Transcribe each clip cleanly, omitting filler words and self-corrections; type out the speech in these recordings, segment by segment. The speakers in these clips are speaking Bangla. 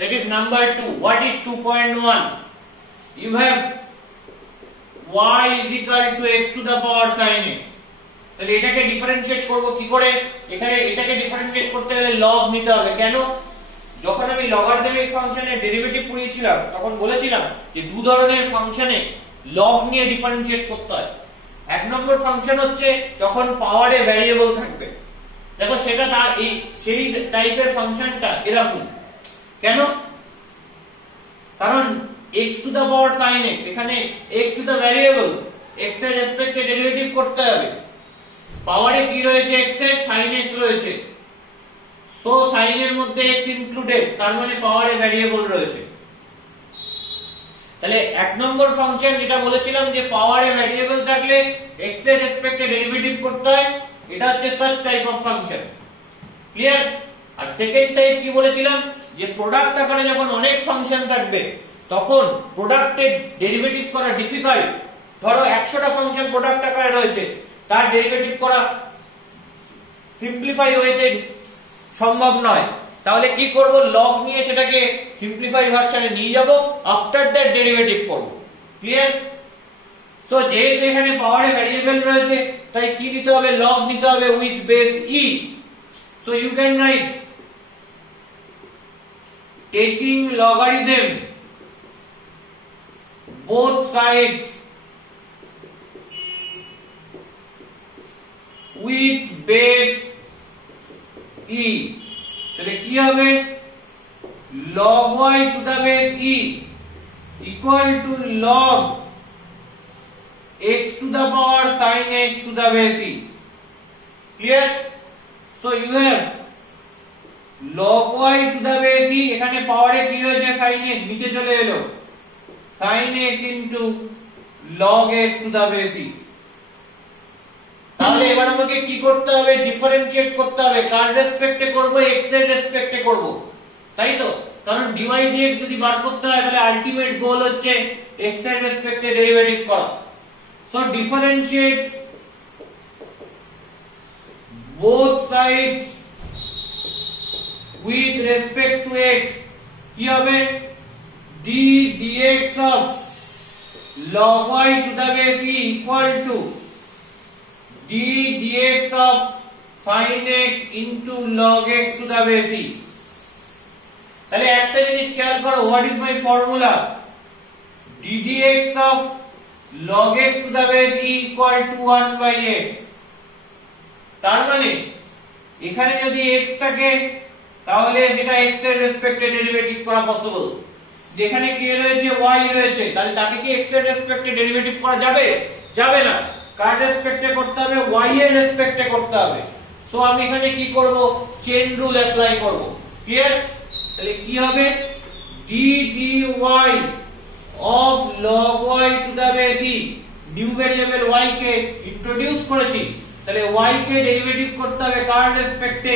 that is number 2. What is 2.1? You have y is equal to x to the power sin x. তাহলে এটাকে ডিফারেনশিয়েট করব কি করে? এখানে এটাকে ডিফারেনশিয়েট করতে গেলে লগ নিতে হবে। কেন? যখন আমি লগারিদমিক ফাংশনের ডেরিভেটিভ পড়িয়েছিলাম তখন বলেছিলাম যে দু ধরনের ফাংশনে লগ নিয়ে ডিফারেনশিয়েট করতে হয়। এক নম্বর ফাংশন হচ্ছে যখন পাওয়ারে ভ্যারিয়েবল থাকবে। দেখো সেটা এই সেই টাইপের ফাংশনটা এরকম। কেন? কারণ x to the power sin x, এখানে x to the variable, x এর রেসপেক্টে ডেরিভেটিভ করতে হবে। পাওয়ারে কি রয়েছে? x এর sin x রয়েছে, সো sin এর মধ্যে x ইনক্লুডেড, তার মানে পাওয়ারে ভ্যারিয়েবল রয়েছে। তাহলে এক নম্বর ফাংশন যেটা বলেছিলাম যে পাওয়ারে ভ্যারিয়েবল থাকলে x এর রেসপেক্টে ডেরিভেটিভ করতে হয়, এটা হচ্ছে such type of function. Clear? আর সেকেন্ড টাইপ কি বলেছিলাম? যে প্রোডাক্ট আকারে যখন অনেক ফাংশন থাকবে তখন প্রোডাক্টের ডেরিভেটিভ করা ডিফিকাল্ট। ধরো 100টা ফাংশন প্রোডাক্ট আকারে রয়েছে, তার ডেরিভেটিভ করা সিম্পলিফাই ওয়েতে সম্ভব নয়। তাহলে কি করব? লগ নিয়ে সেটাকে সিম্পলিফাই ভার্সনে নিয়ে যাব, আফটার দ্যাট ডেরিভেটিভ করব। ক্লিয়ার? তো যেহেতু এখানে পাওয়ারে ভ্যারিয়েবল রয়েছে তাই কি নিতে হবে? লগ নিতে হবে with base e। So you can write taking logarithm both sides with base e, তাহলে কি হবে? log y to the base e equal to log x to the power sin x to the base e. Clear? So you have log y to the base e, এখানে পাওয়ারে কি হয়েছে? sin x, নিচে চলে এলো sin x into log x to the base e। তাহলে এবার আমাকে কি করতে হবে? ডিফারেনশিয়েট করতে হবে। কার রেসপেক্টে করব? x এর রেসপেক্টে করব, তাই তো? কারণ dy dx যদি বার করতে হয় তাহলে আলটিমেট গোল হচ্ছে x এর রেসপেক্টে ডেরিভেটিভ করা। So differentiate both sides with respect to x, কি হবে? d dx of log y to the base e equal to d dx of sin x into log x to the base e। তাহলে একটা জিনিস খেয়াল করো, what is my formula? d dx of log x to the base e equal to 1 by x। তার মানে এখানে যদি x থাকে তাহলে যেটা x এর রেসপেক্টে ডেরিভেটিভ করা পসিবল। যেখানে কি রয়েছে? y রয়েছে, তাহলে তাকে কি x এর রেসপেক্টে ডেরিভেটিভ করা যাবে? যাবে না। কার রেসপেক্টে করতে হবে? y এর রেসপেক্টে করতে হবে। সো আমি এখানে কি করব? চেইন রুল অ্যাপ্লাই করব। ক্লিয়ার? তাহলে কি হবে? d dy of log y to the base e, new variable y K introduce করেছি, তাহলে y কে ডেরিভেটিভ করতে হবে কার রেসপেক্টে?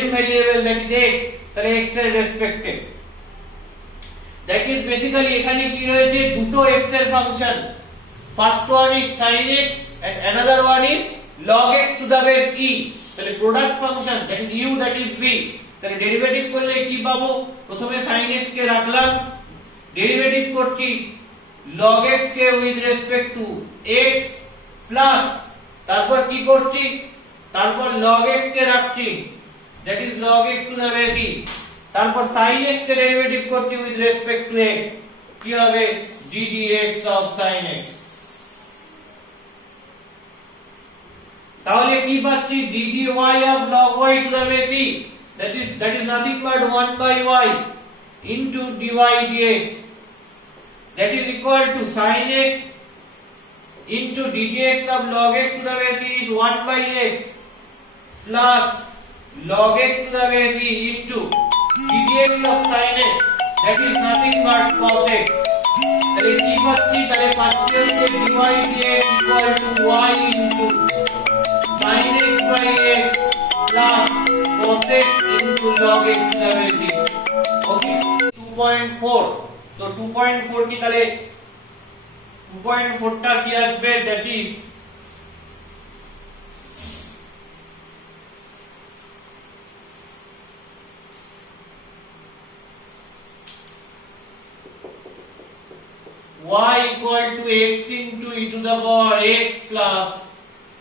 m variable, that is x, তাহলে x এর রেসপেক্টে। দ্যাট ইজ বেসিক্যালি এখানে কি রয়েছে? দুটো x এর function. First one is sin x and another one is log x to the base e। তাহলে product function, that is u, that is v। তাহলে ডেরিভেটিভ করলে কি পাবো? প্রথমে sin x কে রাখলাম, ডেরিভেটিভ করছি log x K with respect to x, plus তারপর কি করছি? তারপর log x কে রাখছি, that is log x to the base e। তারপর sin x কে ডেরিভেটিভ করছি উইথ রেসপেক্ট টু x, কি হবে? d dx of sin x। তাহলে কি পাচ্ছি? d dy of log y to the base e, that is nothing but 1 by y into dy dx, that is equal to sin x into d dx of log x to the base e is 1 by x plus log x to the base e into d dx of sin x, that is nothing but cos x। তাহলে কি পাচ্ছি? তাহলে পাচ্ছি হচ্ছে dy dx equal to y into sin x by x plus cos x into log x to the base e। Okay, 2.4। তো 2.4 কি? তাহলে 2.4 টা কি আসবে? That is y equal to x into e to the power x plus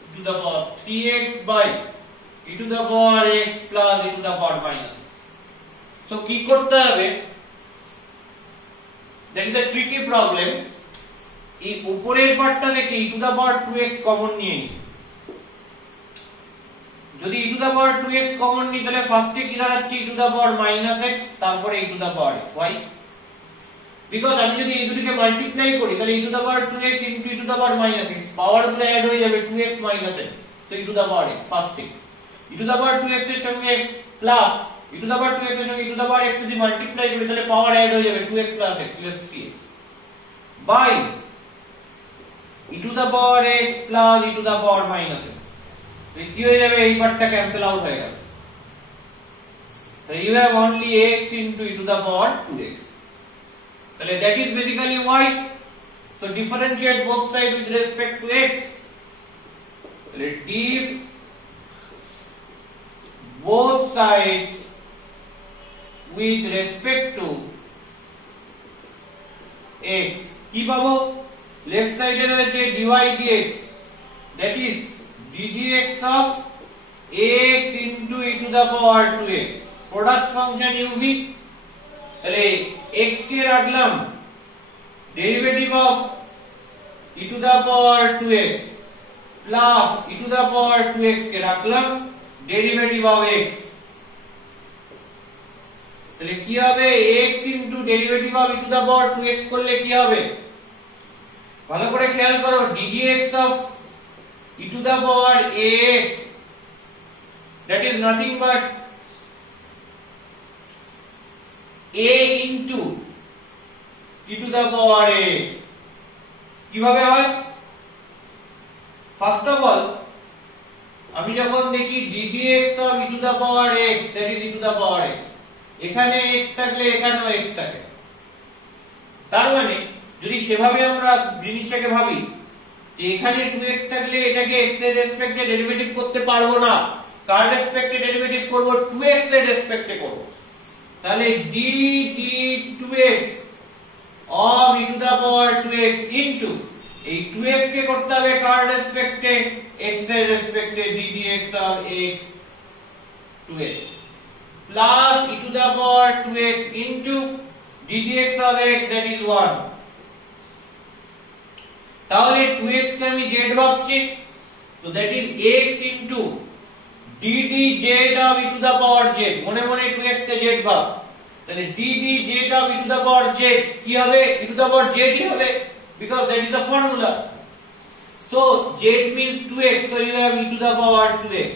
e to the power 3x by e to the power x plus e to the power minus x. So কি করতে হবে, that is a tricky problem. এই উপরের পার্টটা থেকে e to the power 2x common নিয়ে নিই। যদি e to the power 2x common নিই তাহলে ফার্স্টে কি দাঁড়াচ্ছে e to the power minus x, তারপরে e to the power x। why? Because আমি যদি এই দুটোকে মাল্টিপ্লাই করি তাহলে e to the power 2x into e to the power minus x পাওয়ার গুলো অ্যাড হয়ে যাবে 2x minus x, so e to the power x first thing. e to the power 2x এর সঙ্গে plus e to the power 2x এর সঙ্গে e to the power x যদি মাল্টিপ্লাই করি তাহলে পাওয়ার অ্যাড হয়ে যাবে 2x plus x, 3x by e to the power x plus e to the power minus x। তো কি হয়ে যাবে, এই পার্টটা ক্যান্সেল আউট হয়ে গেল। So you have only x into e to the power 2x. তাহলে that is basically y. So differentiate both sides with respect to x. তাহলে if both sides with respect to x, কি পাবো, লেফট সাইডে রয়েছে dy dx, that is ddx of x into e to the power 2x, product function uv। তাহলে x কে রাখলাম derivative of e to the power 2x plus e to the power 2x কে রাখলাম ডেরিভেটিভ অফ x। তাহলে কি হবে, x into derivative of e to the power 2x করলে কি হবে, ভালো করে খেয়াল করো, ddx of e to the power ax, that is nothing but a into e to the power x। কিভাবে হয়, ফার্স্ট অফ অল আমি যখন দেখি ddx of e to the power x, that is e to the power x, এখানে x থাকলে এখানেও x থাকে, তার মানে যদি সেভাবে আমরা জিনিসটাকে ভাবি যে এখানে 2x থাকলে এটাকে x এর রেসপেক্টে ডেরিভেটিভ করতে পারবো না, কার রেসপেক্টে ডেরিভেটিভ করব, 2x এর রেসপেক্টে করব। তাহলে d d2x of e to the power 2x into এই 2x কে করতে হবে কার রেসপেক্টে, x এর রেসপেক্টে ddx of x 2x plus e to the power 2x into ddx of x, that is 1। তাহলে 2x কে আমি z ভাবছি, তো that is x into ddz of e to the power z, মনে মনে 2x কে z ভাব, তাহলে ddz of e to the power z কি হবে, e to the power z ই হবে, because that is the formula। So z means 2x, so you have e to the power 2x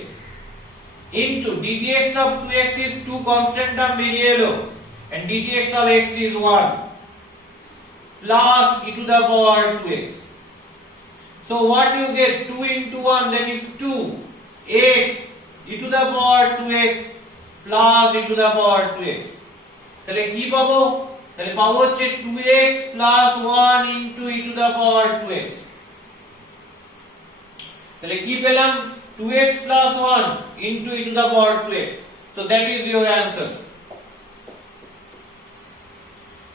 into ddx of 2x is 2 constant term বেরিয়ে এলো and ddx of x is 1 plus e to the power 2x। So what you get, 2 into 1, that is 2x e to the power 2x plus e to the power 2x। তাহলে কি পাবো, তাহলে পাবো হচ্ছে 2x plus 1 into e to the power 2x। তাহলে কি পেলাম, 2x plus 1 into e to the power 2x। So that is your answer,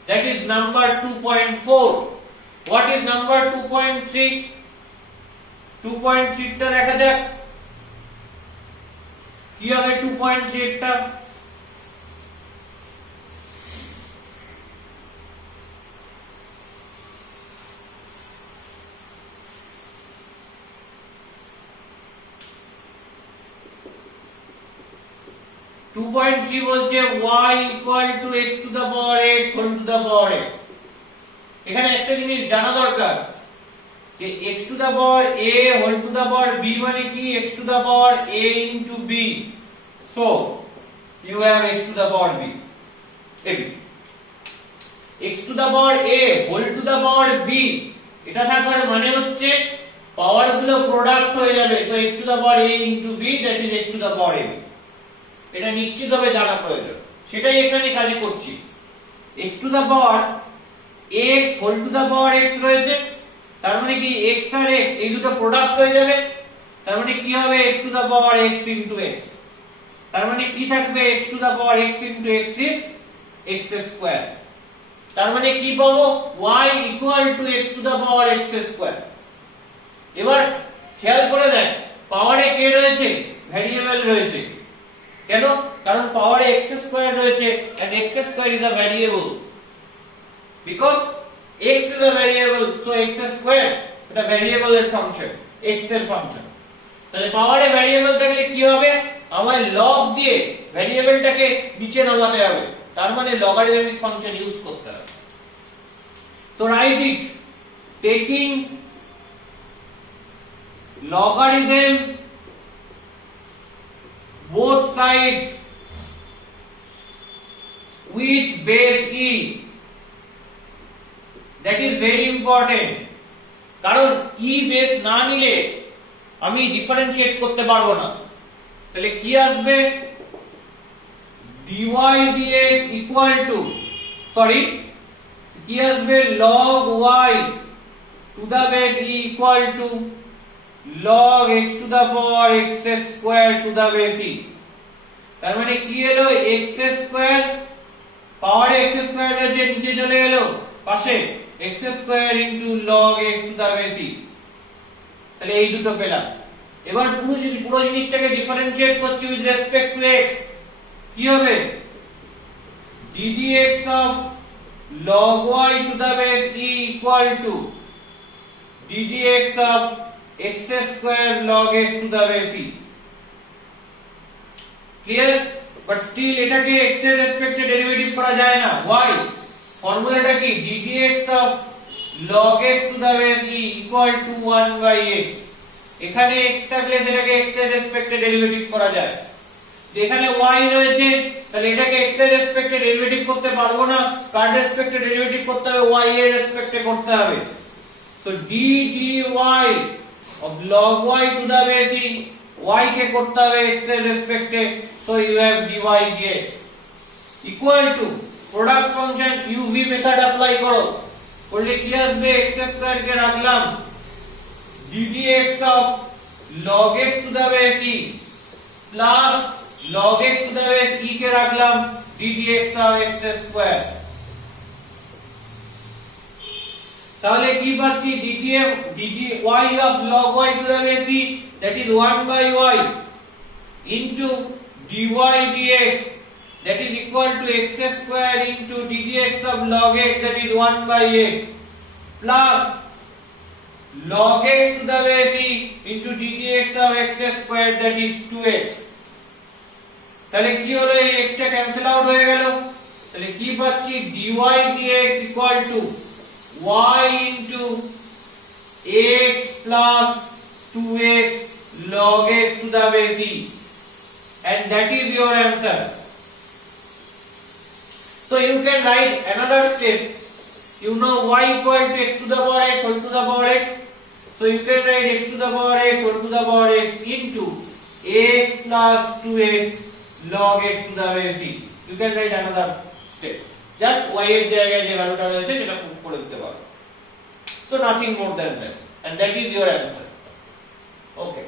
that is number 2.4। What is number 2.3? 2.3 টা দেখা যাক কি হবে। 2.3 টা 2.3 বলছে y equal to x to the power x whole to the power x। এখানে একটা জিনিস জানা দরকার যে x to the power a whole to the power b মানে কি, x to the power a into b, so you have x to the power b, x to the power a whole to the power b, এটা থাকার মানে হচ্ছে পাওয়ার গুলো প্রোডাক্ট হয়ে যাবে, so x to the power a into b, that is x to the power a। এটা নিশ্চিতভাবে জানা প্রয়োজন, সেটাই এখানে কাজ করছি। x to the power x whole to the power x রয়েছে, তার মানে কি x আর x এই দুটো প্রোডাক্ট হয়ে যাবে, তার মানে কি হবে x to the power x into x, তার মানে কি থাকবে x to the power x into x is x square। তার মানে কি পাবো y equal to x to the power x square. এবার খেয়াল করে দেখ পাওয়ারে কে রয়েছে ভ্যারিয়েবল রয়েছে কেন কারণ পাওয়ারে x স্কয়ার রয়েছে and x square is a variable because x is a variable so x square এটা ভ্যারিয়েবল এর ফাংশন x এর ফাংশন। তাহলে পাওয়ারে ভ্যারিয়েবল থাকলে কি হবে আমায় লগ দিয়ে ভ্যারিয়েবলটাকে নিচে নামাতে হবে তার মানে লগারিদমিক ফাংশন ইউজ করতে হবে। So write it taking logarithm both sides with base e, that is very important কারণ e বেস না নিলে আমি ডিফারেন্সিয়েট করতে পারবো না। তাহলে কি আসবে dy dx equal to sorry কি আসবে log y to the base e equal to log x to the power x square to the base e। তার মানে কি এলো x square power x square এর যে নিচে চলে এলো পাশে x square into log x to the base e। তাহলে এই দুটো পেলাম। এবার পুরো জিনিসটাকে ডিফারেন্সিয়েট করছি উইথ রেসপেক্ট টু x কি হবে ddx of log y to the base e equal to ddx of x square log x to the base e. Clear? But still এটাকে x এর রেসপেক্টে ডেরিভেটিভ করা যায় না। why? ফর্মুলাটা কি ddx of log x to the base e equal to 1 by x। এখানে x থাকলে সেটাকে x এর রেসপেক্টে ডেরিভেটিভ করা যায়। যেখানে y রয়েছে তাহলে এটাকে x এর রেসপেক্টে ডেরিভেটিভ করতে পারবো না কার রেসপেক্টে ডেরিভেটিভ করতে হবে y এর রেসপেক্টে করতে হবে। তো d dy of log y to the base e y কে করতে হবে x এর রেসপেক্টে so you have dy dx equal to product function uv method apply করো করলে কি আসবে x স্কয়ার কে রাখলাম ddx of log x to the base e plus log x to the base e কে রাখলাম ddx of x square। তাহলে কি পাচ্ছি dy of log y to the base e that is 1 by y into dy dx that is equal to x square into ddx of log x that is 1 by x plus log x to the base e into ddx of x square that is 2x। তাহলে কি হলো এই x টা ক্যান্সেল আউট হয়ে গেল তাহলে কি পাচ্ছি dy dx equal to y into x plus 2x log x to the base e and that is your answer। So you can write another step you know y equal to x to the power x whole to the power x so you can write x to the power x whole to the power x into x plus 2x log x to the base e। You can write another step just y এর জায়গায় যে ভ্যালুটা রয়েছে সেটা পুট করে দিতে পারো। So nothing more than that and that is your answer। Okay।